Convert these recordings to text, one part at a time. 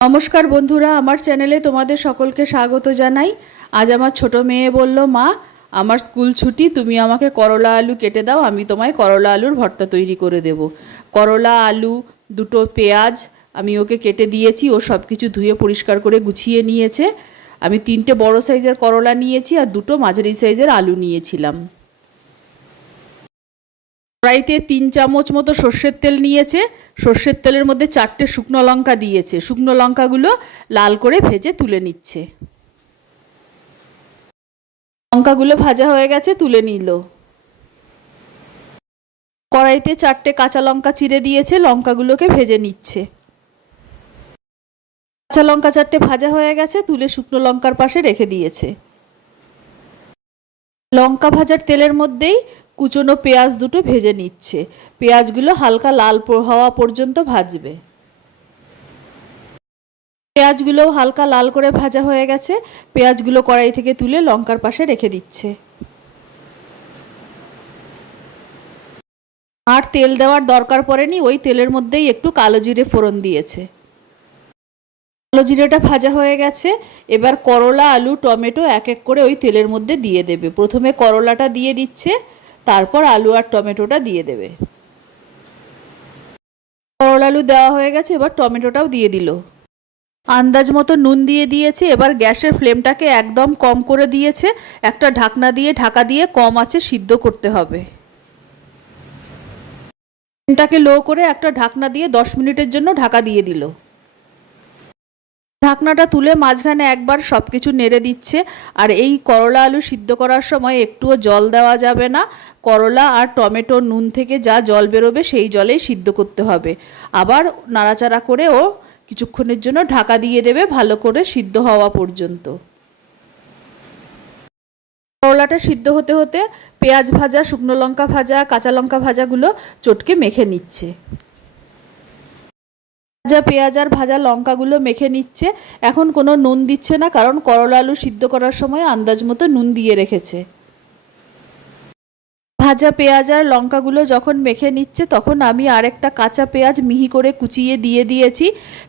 নমস্কার বন্ধুরা, আমার চ্যানেলে তোমাদের সকলকে স্বাগত জানাই। আজ আমার ছোট মেয়ে বলল, মা আমার স্কুল ছুটি, তুমি আমাকে করলা আলু কেটে দাও, আমি তোমায় করলা আলুর ভর্তা তৈরি করে দেব। করলা আলু দুটো পেঁয়াজ আমি ওকে কেটে দিয়েছি, ও সব কিছু ধুয়ে পরিষ্কার করে গুছিয়ে নিয়েছে। আমি 3টে বড় সাইজের করলা নিয়েছি আর 2টো মাঝারি সাইজের আলু নিয়েছিলাম। কড়াইতে 3 চামচ মতো সর্ষের তেল নিয়েছে। সর্ষের তেলের মধ্যে 4টে শুকনো লঙ্কা দিয়েছে। শুকনো লঙ্কাগুলো লাল করে ভেজে তুলে নিচ্ছে। লঙ্কাগুলো ভাজা হয়ে গেছে, তুলে নিল। কড়াইতে 4টে কাঁচা লঙ্কা চিড়ে দিয়েছে, লঙ্কাগুলোকে ভেজে নিচ্ছে। কাঁচা লঙ্কা 4টে ভাজা হয়ে গেছে, তুলে শুকনো লঙ্কার পাশে রেখে দিয়েছে। লঙ্কা ভাজার তেলের মধ্যেই কুচনো পেঁয়াজ দুটো ভেজে নিচ্ছে। পেঁয়াজগুলো হালকা লাল হওয়া পর্যন্ত ভাজবে। পেঁয়াজগুলো হালকা লাল করে ভাজা হয়ে গেছে, পেঁয়াজগুলো কড়াই থেকে তুলে লঙ্কার পাশে রেখে দিচ্ছে। আর তেল দেওয়ার দরকার পড়েনি, ওই তেলের মধ্যেই একটু কালো জিরে ফোড়ন দিয়েছে। কালো জিরেটা ভাজা হয়ে গেছে, এবার করলা আলু টমেটো এক এক করে ওই তেলের মধ্যে দিয়ে দেবে। প্রথমে করলাটা দিয়ে দিচ্ছে, তারপর আলু আর টমেটোটা দিয়ে দেবে। করলা আলু দেওয়া হয়ে গেছে, এবার টমেটোটাও দিয়ে দিল। আন্দাজ মতো নুন দিয়ে দিয়েছে। এবার গ্যাসের ফ্লেমটাকে একদম কম করে দিয়েছে। একটা ঢাকনা দিয়ে ঢাকা দিয়ে কম আঁচে সিদ্ধ করতে হবে। ফ্লেমটাকে লো করে একটা ঢাকনা দিয়ে 10 মিনিটের জন্য ঢাকা দিয়ে দিল। ঢাকনাটা তুলে মাঝখানে একবার সব কিছু নেড়ে দিচ্ছে। আর এই করলা আলু সিদ্ধ করার সময় একটুও জল দেওয়া যাবে না। করলা আর টমেটো নুন থেকে যা জল বেরোবে সেই জলেই সিদ্ধ করতে হবে। আবার নাড়াচাড়া করে ও কিছুক্ষণের জন্য ঢাকা দিয়ে দেবে, ভালো করে সিদ্ধ হওয়া পর্যন্ত। করলাটা সিদ্ধ হতে হতে পেঁয়াজ ভাজা, শুকনো লঙ্কা ভাজা, কাঁচা লঙ্কা ভাজাগুলো চটকে মেখে নিচ্ছে। ভাজা পেঁয়াজ আর ভাজা লঙ্কাগুলো মেখে নিচ্ছে। এখন কোনো নুন দিচ্ছে না, কারণ করলা আলু সিদ্ধ করার সময় আন্দাজ মতো নুন দিয়ে রেখেছে। ভাজা পেঁয়াজ আর লঙ্কাগুলো যখন মেখে নিচ্ছে, তখন আমি আরেকটা কাঁচা পেঁয়াজ মিহি করে কুচিয়ে দিয়ে দিয়েছি।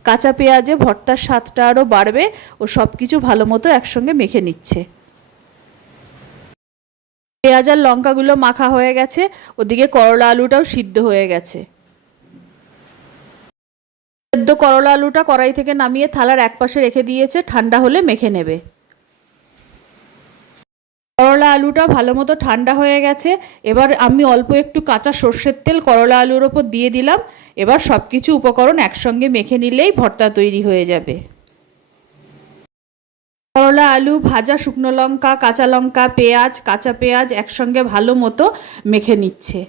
কাঁচা পেঁয়াজে ভর্তার স্বাদটা আরও বাড়বে। ও সব কিছু ভালো মতো একসঙ্গে মেখে নিচ্ছে। পেঁয়াজ আর লঙ্কাগুলো মাখা হয়ে গেছে, ওদিকে করলা আলুটাও সিদ্ধ হয়ে গেছে। সেদ্ধ করলা আলুটা কড়াই থেকে নামিয়ে থালার একপাশে রেখে দিয়েছে, ঠান্ডা হলে মেখে নেবে। করলা আলুটা ভালো মতো ঠান্ডা হয়ে গেছে। এবার আমি অল্প একটু কাঁচা সর্ষের তেল করলা আলুর ওপর দিয়ে দিলাম। এবার সব কিছু উপকরণ একসঙ্গে মেখে নিলেই ভর্তা তৈরি হয়ে যাবে। করলা আলু ভাজা, শুকনো লঙ্কা, কাঁচা লঙ্কা, পেঁয়াজ, কাঁচা পেঁয়াজ একসঙ্গে ভালো মতো মেখে নিচ্ছে।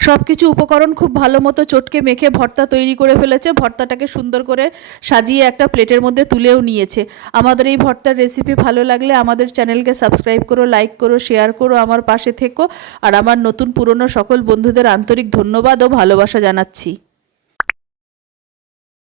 সব কিছু উপকরণ খুব ভালো মতো চটকে মেখে ভর্তা তৈরি করে ফেলেছে। ভর্তাটাকে সুন্দর করে সাজিয়ে একটা প্লেটের মধ্যে তুলেও নিয়েছে। আমাদের এই ভর্তার রেসিপি ভালো লাগলে আমাদের চ্যানেলকে সাবস্ক্রাইব করো, লাইক করো, শেয়ার করো, আমার পাশে থেকো। আর আমার নতুন পুরনো সকল বন্ধুদের আন্তরিক ধন্যবাদ ও ভালোবাসা জানাচ্ছি।